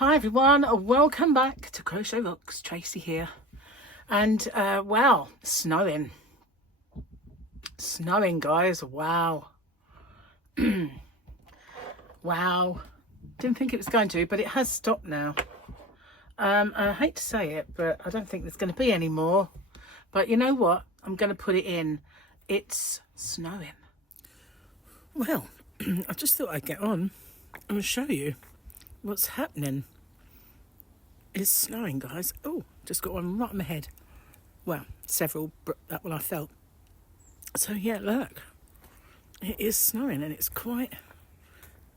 Hi everyone, welcome back to Crochet Rocks. Tracy here. And wow, snowing guys, wow. Wow, didn't think it was going to, but it has stopped now. I hate to say it, but I don't think there's going to be any more, but you know what, I'm going to put it in. It's snowing. Well, I just thought I'd get on and show you what's happening. It's snowing, guys. Oh, just got one right on my head. Well, several, but that one I felt. So yeah, look, it is snowing, and it's quite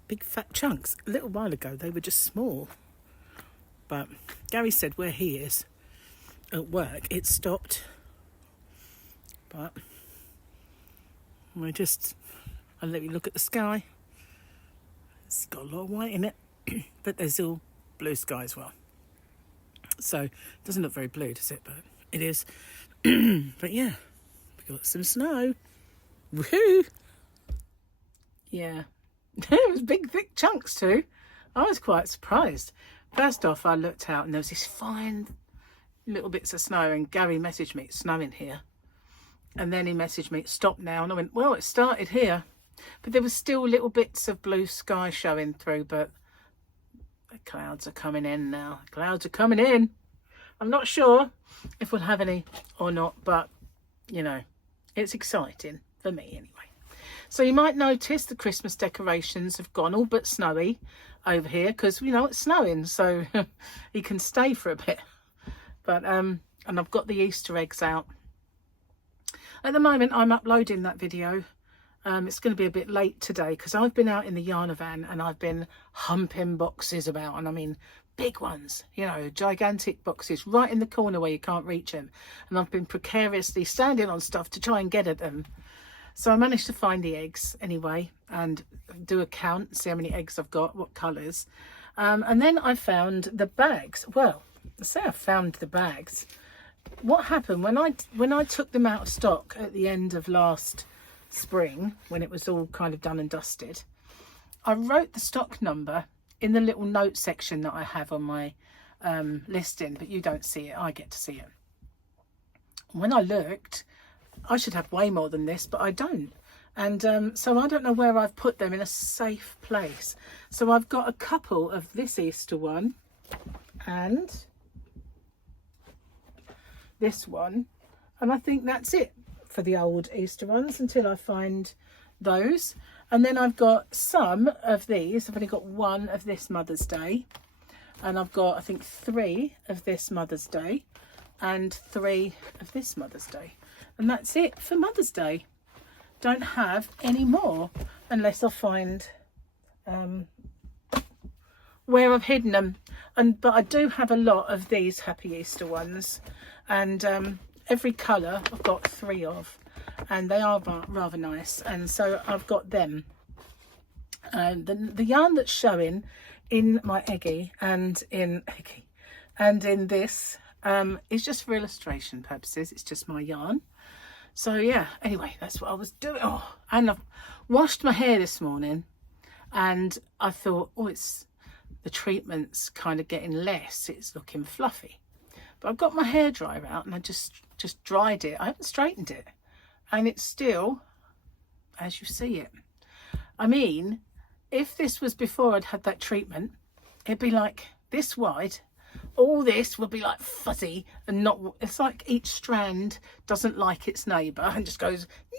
big fat chunks. A little while ago they were just small, but Gary said where he is at work it stopped, but I'll let you look at the sky. It's got a lot of white in it, but there's all blue sky as well. So it doesn't look very blue, does it? But it is. But yeah, we got some snow. Woohoo! Yeah, it was big, thick chunks too. I was quite surprised. First off, I looked out and there was this fine little bits of snow, and Gary messaged me, it's snowing here. And then he messaged me, stop now. And I went, well, it started here. But there was still little bits of blue sky showing through, but the clouds are coming in now. Clouds are coming in. I'm not sure if we'll have any or not, but, you know, it's exciting for me anyway. So you might notice the Christmas decorations have gone all but snowy over here because, you know, it's snowing, so you can stay for a bit. But, and I've got the Easter eggs out. At the moment, I'm uploading that video. It's going to be a bit late today because I've been out in the yarn van and I've been humping boxes about, and I mean big ones, you know, gigantic boxes right in the corner where you can't reach them, and I've been precariously standing on stuff to try and get at them. So I managed to find the eggs anyway and do a count, see how many eggs I've got, what colours, and then I found the bags. Well, I say I found the bags. What happened when I took them out of stock at the end of last spring, when it was all kind of done and dusted, I wrote the stock number in the little note section that I have on my listing, but you don't see it, I get to see it. When I looked, I should have way more than this, but I don't, and so I don't know where I've put them in a safe place. So I've got a couple of this Easter one and this one, and I think that's it for the old Easter ones until I find those. And then I've got some of these. I've only got one of this Mother's Day, and I've got I think 3 of this Mother's Day and 3 of this Mother's Day, and that's it for Mother's Day. Don't have any more unless I find where I've hidden them. But I do have a lot of these Happy Easter ones, and every colour I've got 3 of, and they are rather nice, and so I've got them. The yarn that's showing in my Eggy and in this is just for illustration purposes. It's just my yarn. So yeah, anyway, that's what I was doing. Oh, and I've washed my hair this morning, and I thought, oh, the treatment's kind of getting less, it's looking fluffy. But I've got my hairdryer out and I just dried it. I haven't straightened it, and it's still as you see it. I mean, if this was before I'd had that treatment, it'd be like this wide. All this would be like fuzzy and not, it's like each strand doesn't like its neighbour and just goes, no,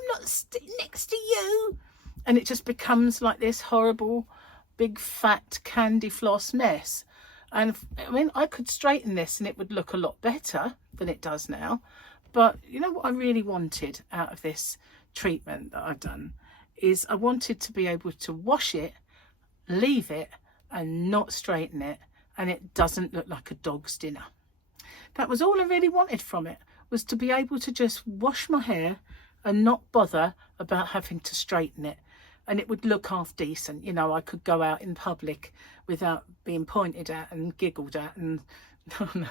I'm not next to you. And it just becomes like this horrible big fat candy floss mess. And I mean, I could straighten this and it would look a lot better than it does now. But you know what I really wanted out of this treatment that I've done is I wanted to be able to wash it, leave it, and not straighten it, and it doesn't look like a dog's dinner. That was all I really wanted from it, was to be able to just wash my hair and not bother about having to straighten it, and it would look half decent. You know, I could go out in public without being pointed at and giggled at, and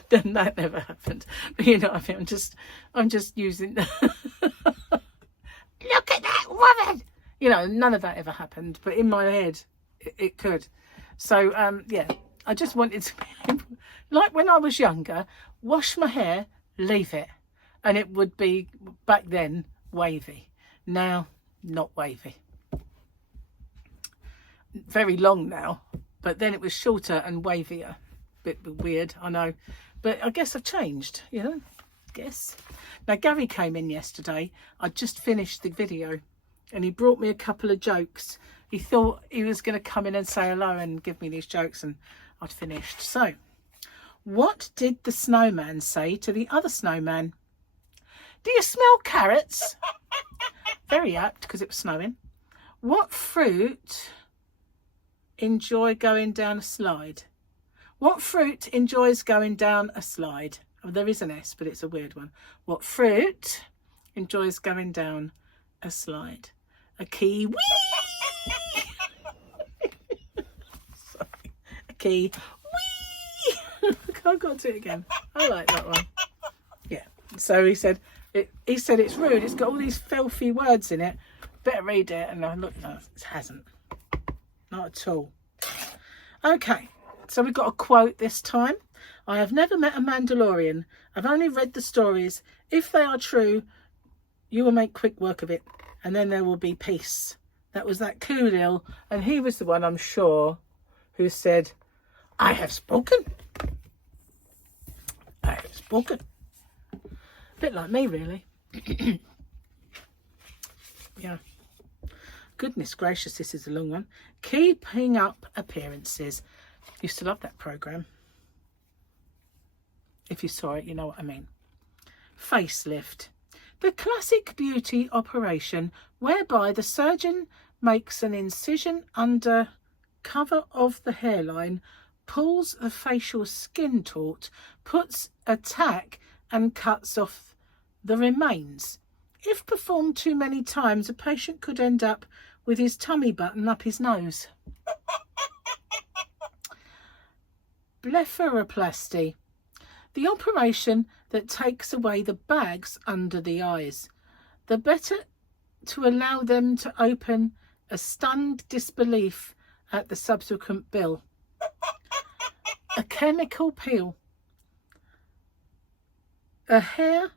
that never happened. But you know what I mean, I'm just using look at that woman, you know, none of that ever happened, but in my head it could. So yeah, I just wanted to be, like when I was younger, wash my hair, leave it, and it would be, back then, wavy. Now, not wavy. Very long now, but then it was shorter and wavier. Bit weird, I know, but I guess I've changed, you know, guess. Now, Gary came in yesterday. I just finished the video and he brought me a couple of jokes. He thought he was going to come in and say hello and give me these jokes, and I'd finished. So, what did the snowman say to the other snowman? Do you smell carrots? Very apt, because it was snowing. What fruit enjoy going down a slide? What fruit enjoys going down a slide? Oh, there is an S, but it's a weird one. What fruit enjoys going down a slide? A kiwi. Sorry. A kiwi. I've got to do it again. I like that one. Yeah. So he said it's rude. It's got all these filthy words in it. Better read it. And I looked, no, it hasn't. Not at all. Okay. So we've got a quote this time. I have never met a Mandalorian. I've only read the stories. If they are true, you will make quick work of it. And then there will be peace. That was that Coolil. And he was the one, I'm sure, who said, I have spoken. I have spoken. A bit like me, really. Yeah. Goodness gracious, this is a long one. Keeping Up Appearances. Used to love that programme. If you saw it, you know what I mean. Facelift. The classic beauty operation whereby the surgeon makes an incision under cover of the hairline, pulls the facial skin taut, puts a tack and cuts off the remains. If performed too many times, a patient could end up with his tummy button up his nose. Blepharoplasty. The operation that takes away the bags under the eyes. The better to allow them to open a stunned disbelief at the subsequent bill. A chemical peel. A hair,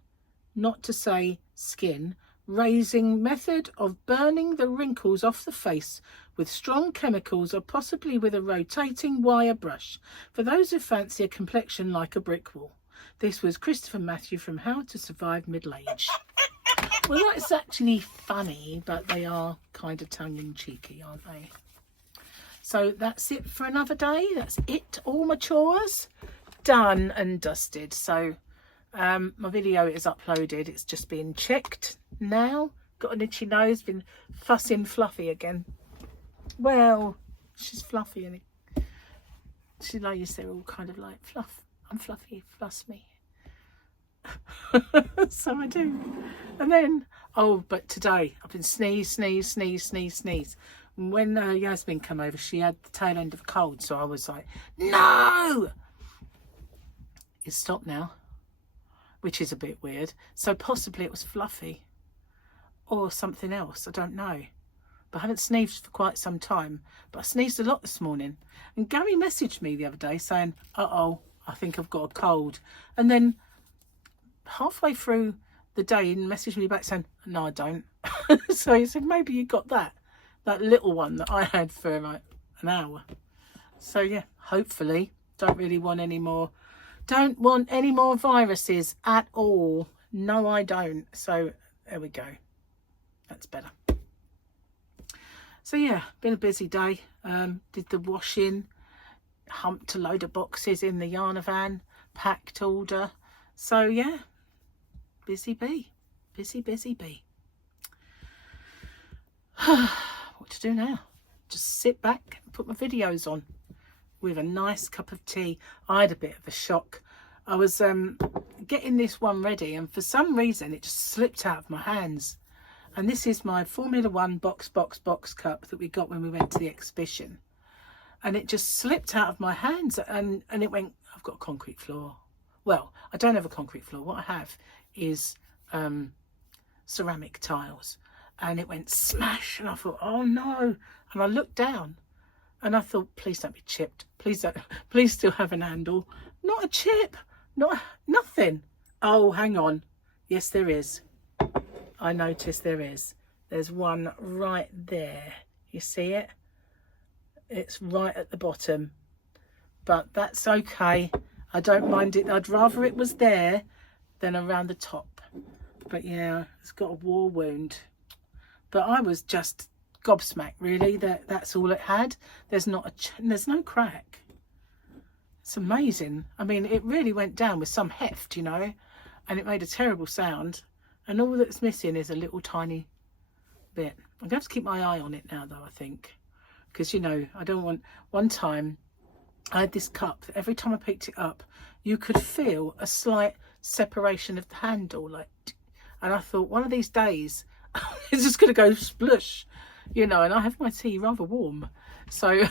not to say skin, raising method of burning the wrinkles off the face with strong chemicals or possibly with a rotating wire brush for those who fancy a complexion like a brick wall. This was Christopher Matthew from How to Survive Middle Age. Well, that's actually funny, but they are kind of tongue-in-cheeky, aren't they? So that's it for another day. That's it. All my chores done and dusted. So my video is uploaded. It's just being checked now. Got an itchy nose. Been fussing Fluffy again. Well, she's fluffy and she lays there all kind of like fluff. I'm fluffy, fuss me. So I do. And then, oh, but today I've been sneeze. And when Yasmin came over, she had the tail end of a cold. So I was like, no! It's stopped now, which is a bit weird. So possibly it was Fluffy or something else. I don't know. But I haven't sneezed for quite some time. But I sneezed a lot this morning. And Gary messaged me the other day saying, uh-oh, I think I've got a cold. And then halfway through the day, he messaged me back saying, no, I don't. So he said, maybe you got that little one that I had for like an hour. So yeah, hopefully, don't want any more viruses at all. No, I don't. So there we go. That's better. So yeah, been a busy day. Did the washing, humped a load of boxes in the Yarn van, packed order. So yeah, busy bee. What to do now? Just sit back and put my videos on with a nice cup of tea. I had a bit of a shock. I was getting this one ready and for some reason it just slipped out of my hands. And this is my Formula 1 box cup that we got when we went to the exhibition. And it just slipped out of my hands and it went, I've got a concrete floor. Well, I don't have a concrete floor. What I have is ceramic tiles. And it went smash and I thought, oh no. And I looked down and I thought, please don't be chipped. please still have an handle. Not a chip, nothing. Oh, hang on. Yes, there is. I noticed there is. There's one right there. You see it? It's right at the bottom. But that's okay. I don't mind it. I'd rather it was there than around the top. But yeah, it's got a war wound. But I was just gobsmacked, really, that's all it had. There's no crack. It's amazing. I mean, it really went down with some heft, you know, and it made a terrible sound. And all that's missing is a little tiny bit. I'm going to have to keep my eye on it now, though, I think. Because, you know, I don't want... One time, I had this cup that every time I picked it up, you could feel a slight separation of the handle. Like, and I thought, one of these days, it's just going to go splush, you know, and I have my tea rather warm. So,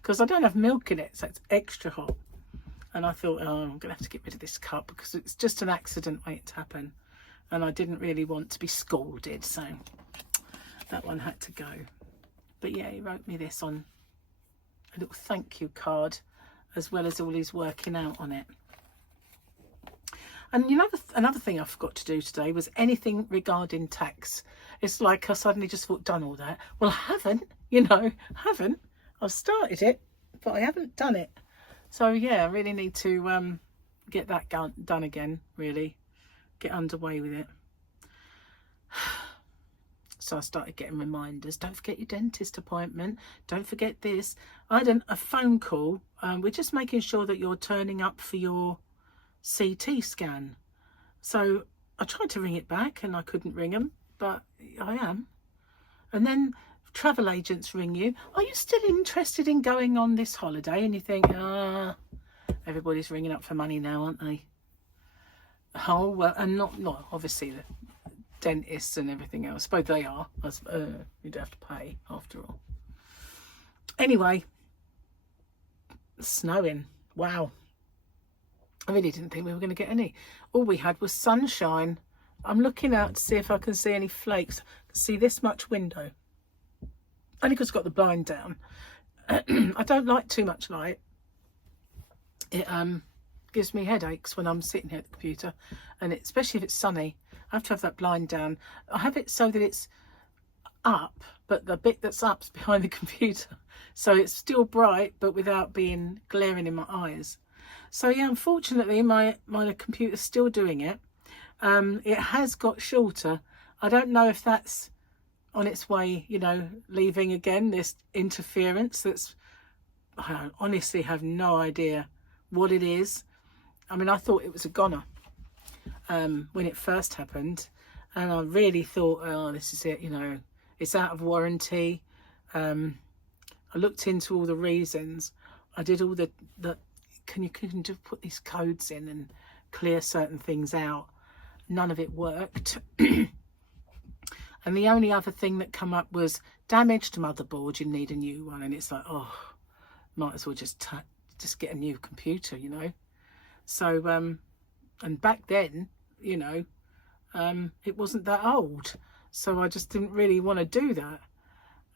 because I don't have milk in it, so it's extra hot. And I thought, oh, I'm going to have to get rid of this cup because it's just an accident waiting to happen. And I didn't really want to be scolded, so that one had to go. But yeah, he wrote me this on a little thank you card, as well as all his working out on it. And you know, another thing I forgot to do today was anything regarding tax. It's like I suddenly just thought, done all that. Well, I haven't, you know, haven't. I've started it, but I haven't done it. So yeah, I really need to get that done again, really. Get underway with it. So I started getting reminders. Don't forget your dentist appointment. Don't forget this. I had a phone call. We're just making sure that you're turning up for your CT scan. So I tried to ring it back and I couldn't ring them, but I am. And then travel agents ring you. Are you still interested in going on this holiday? And you think, everybody's ringing up for money now, aren't they? Oh, well, and not obviously the dentists and everything else, but they are. You'd have to pay after all. Anyway, snowing. Wow. I really didn't think we were going to get any. All we had was sunshine. I'm looking out to see if I can see any flakes. I can see this much window. Only because I've got the blind down. I don't like too much light. It gives me headaches when I'm sitting here at the computer, and especially if it's sunny. I have to have that blind down. I have it so that it's up, but the bit that's up's behind the computer, so it's still bright but without being glaring in my eyes. So yeah, unfortunately my computer's still doing it. It has got shorter. I don't know if that's on its way, you know, leaving again, this interference. I honestly have no idea what it is. I mean, I thought it was a goner when it first happened, and I really thought, oh, this is it, you know, it's out of warranty. I looked into all the reasons. I did all the can you just put these codes in and clear certain things out. None of it worked. And the only other thing that come up was damaged motherboard, you need a new one. And it's like, oh, might as well just get a new computer, you know. So and back then, you know, it wasn't that old, so I just didn't really want to do that.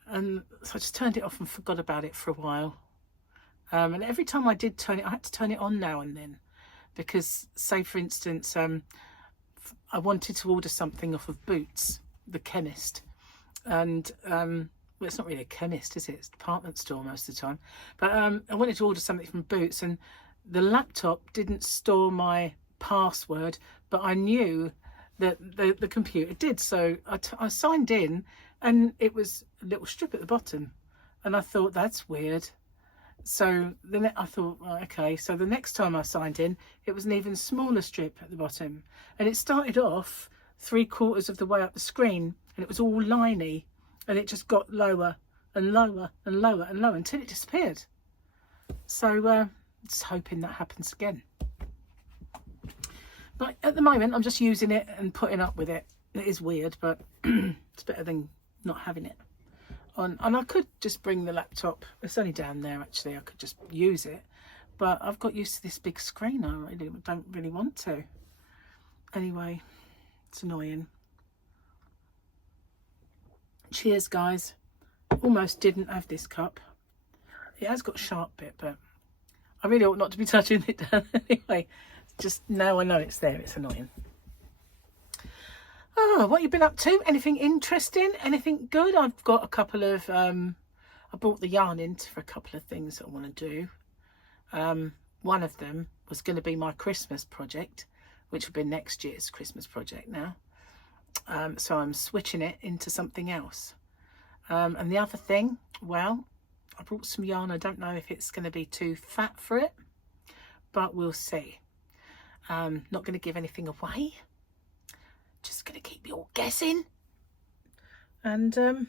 And so I just turned it off and forgot about it for a while. And every time I did turn it, I had to turn it on now and then, because, say for instance, I wanted to order something off of Boots, the chemist, and well, it's not really a chemist, is it? It's a department store most of the time. But I wanted to order something from Boots, and the laptop didn't store my password, but I knew that the computer did. So I signed in, and it was a little strip at the bottom, and I thought, that's weird. So then I thought, well, okay, so the next time I signed in, it was an even smaller strip at the bottom, and it started off 3/4 of the way up the screen, and it was all liney, and it just got lower and lower and lower and lower until it disappeared. So just hoping that happens again. But at the moment, I'm just using it and putting up with it. It is weird, but it's better than not having it on. And I could just bring the laptop. It's only down there, actually. I could just use it. But I've got used to this big screen. I really don't really want to. Anyway, it's annoying. Cheers, guys. Almost didn't have this cup. It has got a sharp bit, but I really ought not to be touching it down anyway. Just now I know it's there, it's annoying. Oh, what you been up to? Anything interesting? Anything good? I've got a couple of, I brought the yarn in for a couple of things that I want to do. One of them was going to be my Christmas project, which will be next year's Christmas project now. So I'm switching it into something else. And the other thing, well, I brought some yarn. I don't know if it's going to be too fat for it, but we'll see. Not going to give anything away. Just going to keep you all guessing. And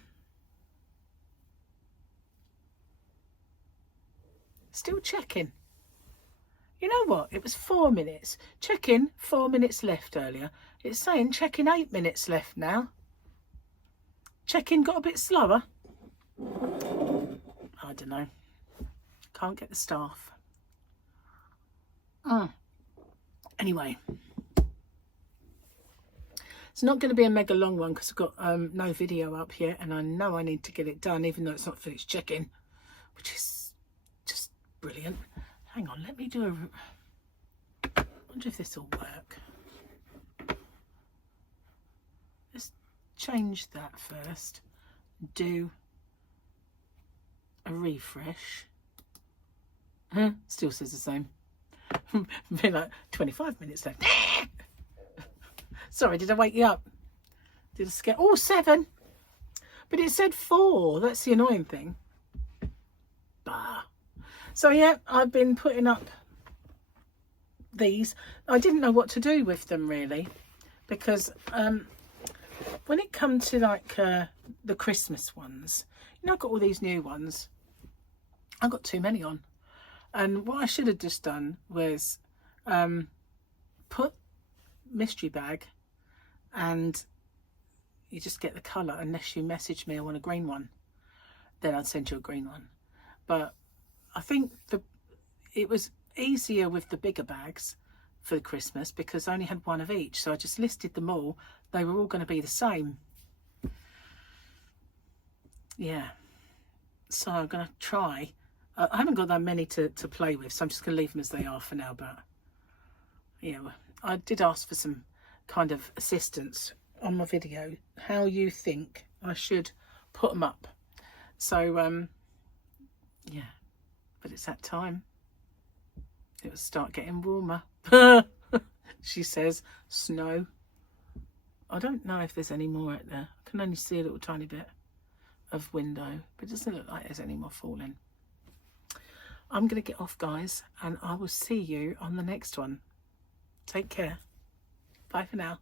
still checking. You know what? It was 4 minutes. Checking 4 minutes left earlier. It's saying checking 8 minutes left now. Checking got a bit slower. I don't know. Can't get the staff. Anyway. It's not going to be a mega long one because I've got no video up yet, and I know I need to get it done even though it's not finished checking, which is just brilliant. Hang on, let me do a... I wonder if this will work. Let's change that first. Do a refresh. Still says the same. Been like 25 minutes left. Sorry, did I wake you up? Did I scare? Oh, 7. But it said 4. That's the annoying thing. Bah. So yeah, I've been putting up these. I didn't know what to do with them really, because when it comes to like the Christmas ones, you know, I've got all these new ones. I've got too many on. And what I should have just done was put mystery bag, and you just get the colour unless you message me I want a green one. Then I'd send you a green one. But I think it was easier with the bigger bags for Christmas because I only had one of each. So I just listed them all. They were all going to be the same. Yeah. So I'm going to try. I haven't got that many to play with, so I'm just going to leave them as they are for now. But yeah, I did ask for some kind of assistance on my video, how you think I should put them up. So yeah, but it's that time. It will start getting warmer. She says snow. I don't know if there's any more out there. I can only see a little tiny bit of window, but it doesn't look like there's any more falling. I'm going to get off, guys, and I will see you on the next one. Take care. Bye for now.